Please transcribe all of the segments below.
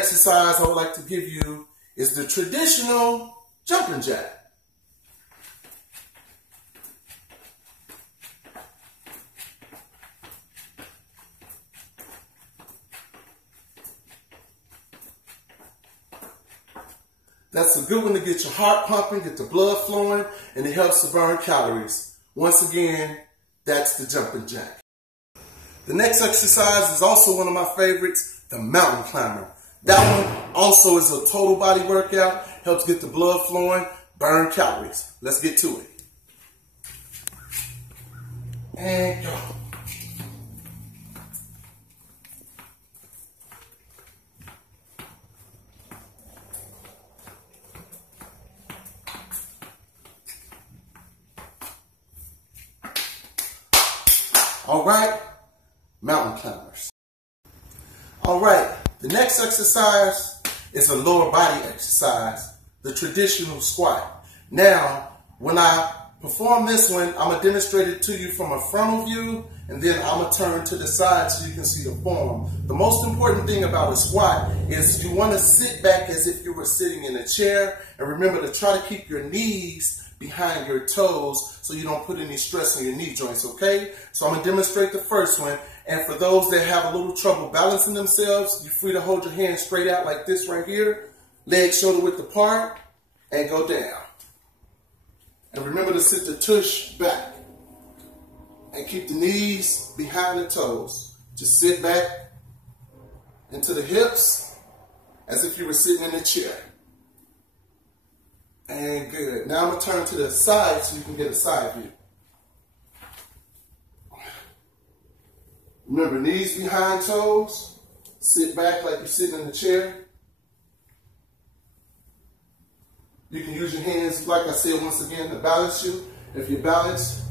exercise I would like to give you is the traditional jumping jack. That's a good one to get your heart pumping, get the blood flowing, and it helps to burn calories. Once again, that's the jumping jack. The next exercise is also one of my favorites, the mountain climber. That one also is a total body workout, helps get the blood flowing, burn calories. Let's get to it. And go. All right, mountain climbers. All right, the next exercise is a lower body exercise, the traditional squat. Now, when I perform this one, I'm gonna demonstrate it to you from a frontal view, and then I'm gonna turn to the side so you can see the form. The most important thing about a squat is you wanna sit back as if you were sitting in a chair, and remember to try to keep your knees behind your toes so you don't put any stress on your knee joints, okay? So I'm gonna demonstrate the first one, and for those that have a little trouble balancing themselves, you're free to hold your hands straight out like this right here, legs shoulder width apart, and go down. And remember to sit the tush back and keep the knees behind the toes. Just sit back into the hips as if you were sitting in a chair. And good. Now I'm going to turn to the side so you can get a side view. Remember, knees behind toes. Sit back like you're sitting in a chair. You can use your hands, like I said once again, to balance you. If your balance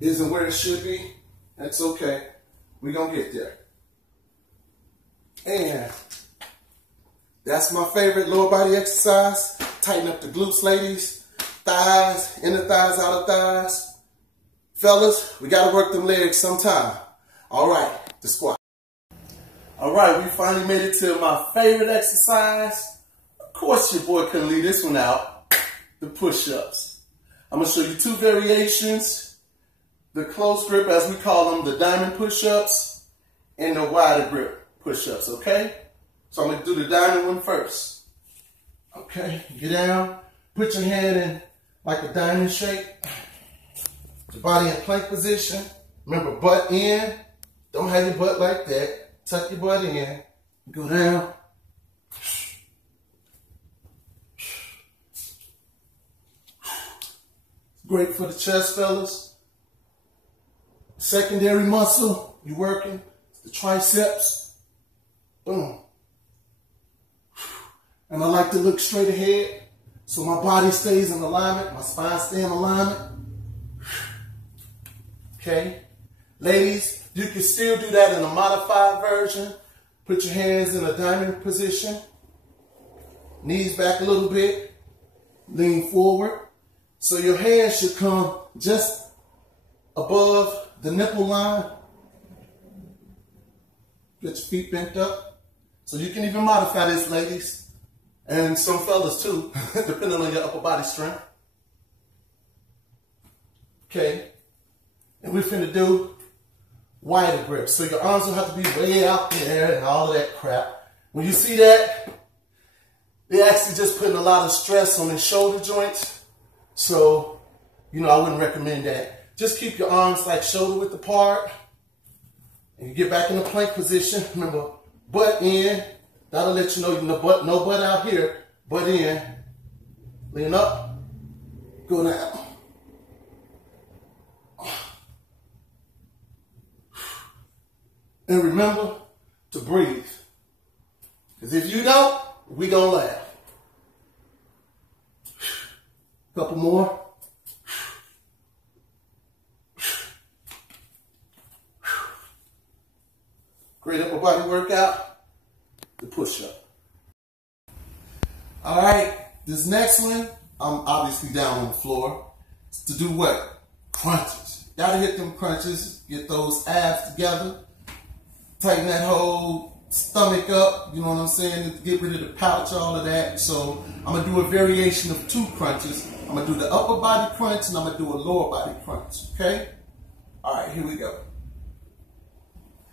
isn't where it should be, that's okay. We're going to get there. And that's my favorite lower body exercise. Tighten up the glutes, ladies. Thighs, inner thighs, outer thighs. Fellas, we got to work them legs sometime. All right, the squat. All right, we finally made it to my favorite exercise. Of course, your boy couldn't leave this one out. The push-ups. I'm going to show you two variations. The close grip, as we call them, the diamond push-ups, and the wider grip push-ups, okay? So I'm going to do the diamond one first. Okay, get down, put your hand in like a diamond shape. Your body in plank position. Remember, butt in. Don't have your butt like that. Tuck your butt in. Go down. Great for the chest, fellas. Secondary muscle, you working. The triceps. Boom. And I like to look straight ahead so my body stays in alignment, my spine stays in alignment. Okay. Ladies, you can still do that in a modified version. Put your hands in a diamond position. Knees back a little bit. Lean forward. So your hands should come just above the nipple line. Get your feet bent up. So you can even modify this, ladies. And some fellas too, depending on your upper body strength. Okay. And we're finna do wider grip. So your arms will have to be way out there and all of that crap. When you see that, they're actually just putting a lot of stress on the shoulder joints. So, you know, I wouldn't recommend that. Just keep your arms like shoulder width apart. And you get back in the plank position. Remember, butt in. That'll let you know, no butt out here, butt in. Lean up, go down. And remember to breathe. Because if you don't, we gonna laugh. Couple more. Great upper body workout. The push-up. All right, this next one, I'm obviously down on the floor. It's to do what? Crunches. Gotta hit them crunches, get those abs together, tighten that whole stomach up, you know what I'm saying, to get rid of the pouch, all of that. So I'm going to do a variation of 2 crunches. I'm going to do the upper body crunch and I'm going to do a lower body crunch, okay? All right, here we go.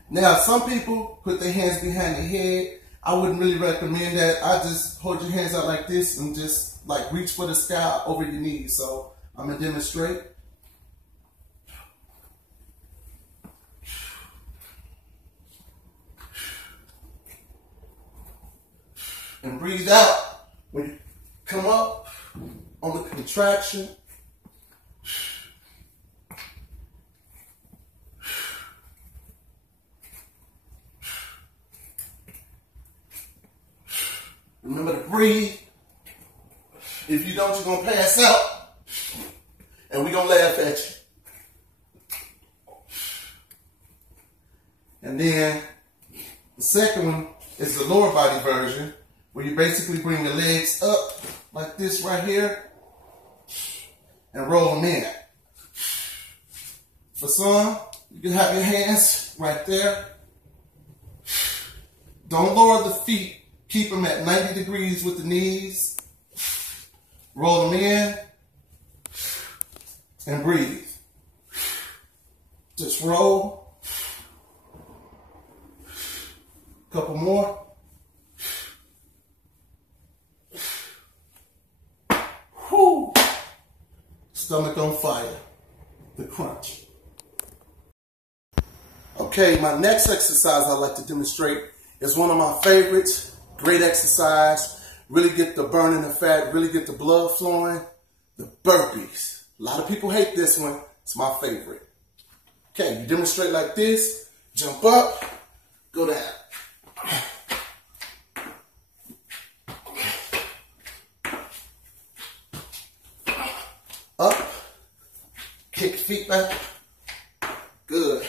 Now, some people put their hands behind their head. I wouldn't really recommend that. I just hold your hands out like this and just like reach for the sky over your knees. So I'm going to demonstrate. And breathe out when you come up on the contraction. Remember to breathe. If you don't, you're going to pass out. And we're going to laugh at you. And then the second one is the lower body version, where you basically bring your legs up like this right here and roll them in. For some, you can have your hands right there. Don't lower the feet. Keep them at 90 degrees with the knees. Roll them in and breathe. Just roll. Couple more. Whew. Stomach on fire. The crunch. Okay, my next exercise I'd like to demonstrate is one of my favorites. Great exercise. Really get the burning the fat, really get the blood flowing. The burpees. A lot of people hate this one. It's my favorite. Okay, you demonstrate like this. Jump up. Go down. Up. Kick your feet back. Good.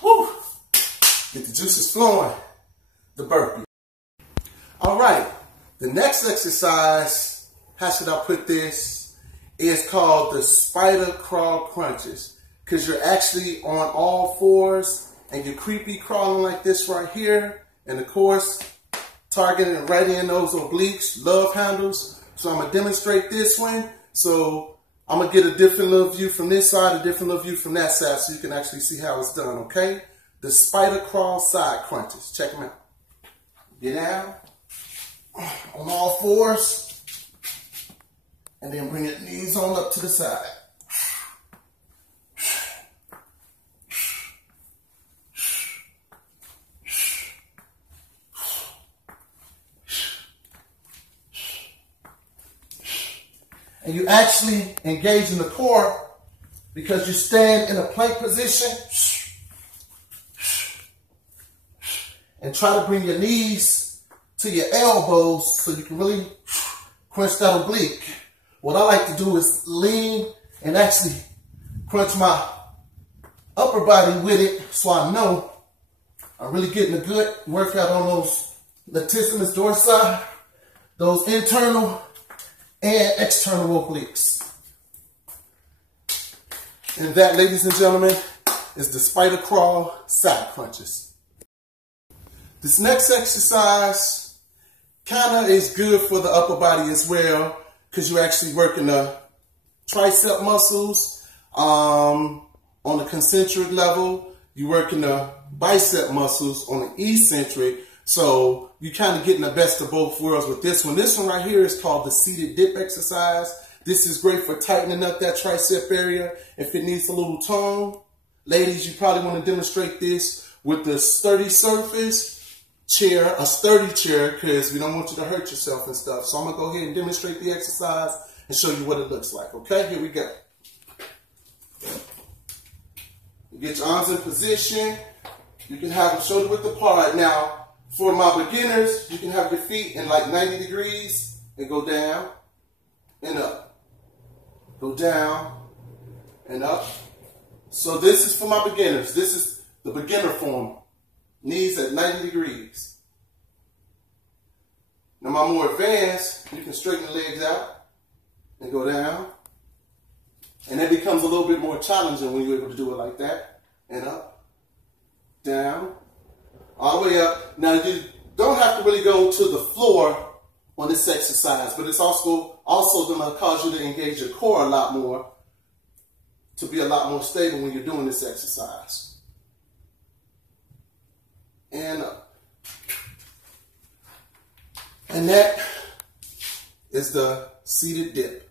Woo. Get the juices flowing. The burpee. All right. The next exercise, how should I put this, is called the spider crawl crunches. Because you're actually on all fours and you're creepy crawling like this right here. And of course, targeting right in those obliques, love handles. So I'm going to demonstrate this one. So I'm going to get a different little view from this side, a different little view from that side so you can actually see how it's done, okay? The spider crawl side crunches. Check them out. Get down on all fours and then bring your knees on up to the side. And you actually engage in the core because you stand in a plank position and try to bring your knees to your elbows so you can really crunch that oblique. What I like to do is lean and actually crunch my upper body with it so I know I'm really getting a good workout on those latissimus dorsi, those internal and external obliques. And that, ladies and gentlemen, is the spider crawl side crunches. This next exercise kind of is good for the upper body as well because you're actually working the tricep muscles on the concentric level. You're working the bicep muscles on the eccentric. So you kind of getting the best of both worlds with this one. This one right here is called the seated dip exercise. This is great for tightening up that tricep area if it needs a little tone. Ladies, you probably want to demonstrate this with the sturdy surface chair, a sturdy chair, because we don't want you to hurt yourself and stuff. So I'm going to go ahead and demonstrate the exercise and show you what it looks like. Okay, here we go. Get your arms in position. You can have them shoulder width apart. Now, for my beginners, you can have your feet in like 90 degrees and go down and up. Go down and up. So this is for my beginners. This is the beginner form. Knees at 90 degrees. Now my more advanced, you can straighten the legs out and go down. And that becomes a little bit more challenging when you're able to do it like that. And up, down, all the way up. Now you don't have to really go to the floor on this exercise, but it's also going to cause you to engage your core a lot more, to be a lot more stable when you're doing this exercise. And up. And that is the seated dip.